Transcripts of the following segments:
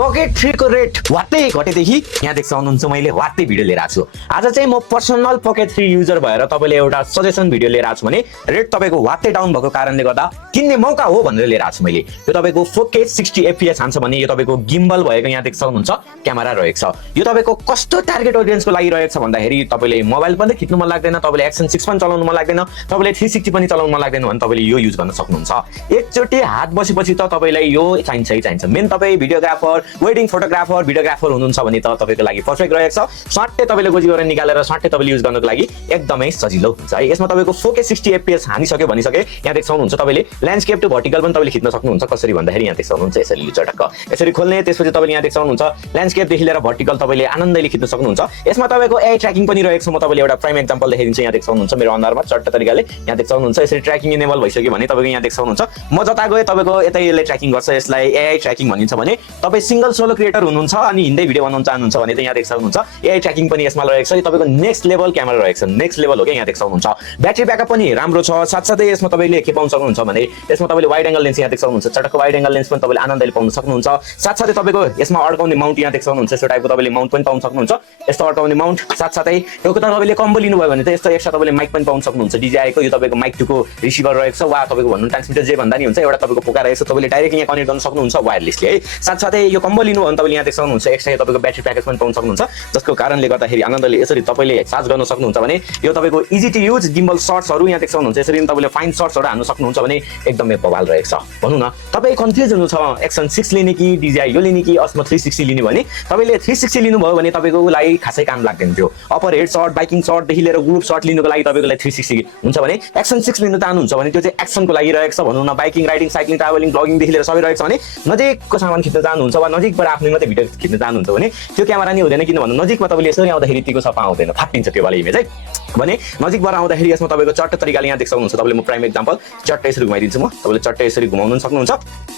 Pocket 3 को rate वात्तै घटेदेखि यहाँ देख्न सक्नुहुन्छ मैले वात्तै भिडियो लिएर आएको छु। आज चाहिँ म पर्सनल पकेट 3 युजर भएर तपाईले एउटा सजेसन भिडियो लिएर आएको छु भने रेट तपाईको वात्तै डाउन भएको कारणले गर्दा किन्ने मौका हो भनेर लिएर आएको छु मैले। यो तपाईको 4K 60 FPS हान्छ भने यो तपाईको गिम्बल भएको यहाँ देख्न सक्नुहुन्छ क्यामेरा रहेको छ। यो तपाईको कस्तो टार्गेट ऑडियन्सको लागि रहेको छ भन्दाखेरि तपाईले मोबाइल पनि खिच्नु मन लाग्दैन, तपाईले एक्सन 6 पनि चलाउनु मन लाग्दैन, तपाईले 360 पनि चलाउनु मन लाग्दैन भने तपाईले यो युज गर्न सक्नुहुन्छ। एकचोटी हात बसेपछि त तपाईलाई यो चाहिन्छ। मेन तपाई भिडियोग्राफर, वेडिङ फोटोग्राफर, भिडियोग्राफर हुनुहुन्छ भने त तपाईको लागि पर्फेक्ट रहेको छ। सट्टै तपाईले गोजी गरेर निकालेर सट्टै तपाईले युज गर्नको लागि एकदमै सजिलो हुन्छ है। यसमा तपाईको 4K 60 FPS हानिसक्यो भनिसके यहाँ देख्न सक्नुहुन्छ तपाईले ल्यान्डस्केप टु भर्टिकल पनि तपाईले खिच्न सक्नुहुन्छ। कसरी भन्दाखेरि यहाँ देख्न सक्नुहुन्छ यसरी चटक्क यसरी खोल्ने, त्यसपछि तपाईले यहाँ देख्न सक्नुहुन्छ ल्यान्डस्केप देखि लिएर भर्टिकल तपाईले आनन्दले खिच्न सक्नुहुन्छ। यसमा तपाईको एआई ट्र्याकिङ पनि रहेको छ। म तपाईले एउटा प्राइम एक्जाम्पल देखाइदिन्छु। यहाँ देख्न सक्नुहुन्छ मेरो अनुहारमा चट्ट तरिकाले यहाँ देख्न सक्नुहुन्छ यसरी ट्र्याकिङ इनेबल भइसक्यो भने तपाईको यहाँ देख्न सक्नुहुन्छ म जता गए तपाईको यतै यसले ट्र्याकिङ गर्छ। यसलाई एआई ट्र्याकिङ भनिन्छ भने तपाई सिंगल सोलो क्रिएटर हुनुहुन्छ अनि हिँड्दै भिडियो बनाउन चाहनुहुन्छ भने त यहाँ देख्न सक्नुहुन्छ एआई ट्र्याकिङ पनि यसमा रहेको छ। यो तपाईको नेक्स्ट लेभल क्यामेरा रहेको छ, नेक्स्ट लेभल हो के यहाँ देख्न सक्नुहुन्छ। ब्याट्री ब्याकअप पनि राम्रो छ। साथसाथै यसमा तपाईले के पाउन सक्नुहुन्छ भने यसमा तपाईले वाइड एंगल लेन्स यहाँ देख्न सक्नुहुन्छ। चटक्क वाइड एंगल लेन्स पनि तपाईले आनन्दले पाउन सक्नुहुन्छ। साथसाथै तपाईको यसमा अड्काउने माउन्ट यहाँ देख्न सक्नुहुन्छ। यस्तो टाइपको तपाईले माउन्ट पनि पाउन सक्नुहुन्छ। यस्तो अड्काउने माउन्ट साथसाथै यो तपाईले कम्बो लिनुभयो भने त यस्तो एक्स्ट्रा तपाईले माइक पनि पाउन सक्नुहुन्छ। DJI को यो तपाईको माइक 2 को रिसिभर रहेको छ वा तपाईको भन्नु ट्रान्समिटर जे भन्दा नि हुन्छ। एउटा तपाईको पोका रहेको छ, तपाईले डाइरेक्ट यहाँ कनेक्ट गर्न सक्नुहुन्छ वायरलेसली है। साथसाथै यो कम्बो लिनु भने तपाईले यहाँ देख्न सक्नुहुन्छ एक्स्ट्रा तपाईको ब्याट्री प्याकेज पनि पाउन सक्नुहुन्छ, जसको कारणले गर्दाखेरि आनन्दले यसरी तपाईले चार्ज गर्न सक्नुहुन्छ भने यो तपाईको इजी टु युज गिम्बल शॉट्सहरु यहाँ देख्न सक्नुहुन्छ। यसरी तपाईले फाइन शॉट्सहरु हान्न सक्नुहुन्छ भने एकदमै बवाल रहेको छ। भन्नु न तपाई कन्फ्युज हुनुहुन्छ एक्सन 6 लिने कि DJI यो लिने कि अस्मो 360 लिने भने तपाईले 360 लिनुभयो भने तपाईको लागि खासै काम लाग्दैन थियो। अपर हेड शॉट, बाइकिङ शॉट देखि लिएर ग्रुप शॉट लिनुको लागि तपाईको लागि 360 हुन्छ भने एक्सन 6 लिन चाहनुहुन्छ भने त्यो चाहिँ एक्सनको लागि रहेको छ। भन्नु न biking, riding, cycling, travelling, blogging देखि लिएर सबै रहेको छ भने नजिकको सामान खिच्न चाहनुहुन्छ वा नजिकबाट आफ्नै मात्रै भिडियो खिच्न चाहनुहुन्छ भने त्यो क्यामेरा नि हुँदैन। किन भन्नु नजिकमा तपाईले यसरी आउँदाखेरि तीको सफा आउँदैन, फाटिन्छ त्यो वाला इमेज है। भने नजिकबाट आउँदाखेरि यसमा तपाईको चट्ट तरिकाले यहाँ देख्न सक्नुहुन्छ। तपाईले म प्राइम एक्जाम्पल चट्ट यसरी घुमाइदिन्छु। म तपाईले चट्ट यसरी घुमाउन सक्नुहुन्छ।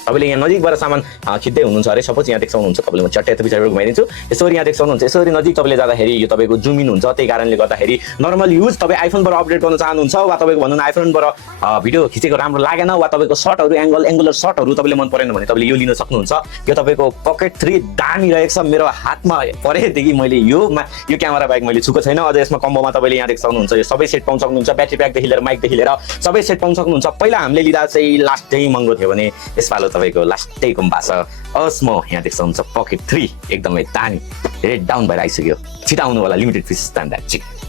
तपाईले यहाँ नजिकबाट सामान खिच्दै हुनुहुन्छ अरे सपोज यहाँ देख्न सक्नुहुन्छ तपाईले म चट्ट यता पछाडिबाट घुमाइदिन्छु। यसरी यहाँ देख्न सक्नुहुन्छ यसरी नजिक तपाईले जाँदाखेरि यो तपाईको जुम इन हुन्छ। त्यही कारणले गर्दाखेरि नर्मल युज तपाई आइफोनबाट अपडेट गर्न चाहनुहुन्छ वा तपाईको भन्नु न आइफोनबाट भिडियो खिचेको राम्रो लागेन वा तपाईको शटहरु एंगुलर शटहरु तपाईले मन परेन भने तपाईले यो लिन सक्नुहुन्छ। यो तपाईको पकेट 3 दामी रहेको छ। मेरो हातमा परेदेखि मैले यो क्यामेरा बाइक मैले छुको छैन। अझ यसमा कम्बोमा तपाईले यहाँ देख्न सक्नुहुन्छ यो सबै सेट पाउन सक्नुहुन्छ। ब्याट्री प्याक देखि लिएर माइक देखि लिएर सबै सेट पाउन सक्नुहुन्छ। पहिला हामीले लिदा चाहिँ लास्टै महँगो थियो भने यसपालो तपाईको लास्टै कम्बा छ। अस्मो यहाँ देख्न सक्नुहुन्छ पकेट 3 एकदमै दामी रेट डाउन भएर आइसक्यो। छिटो आउनु होला लिमिटेड फिस स्ट्यान्डर्ड।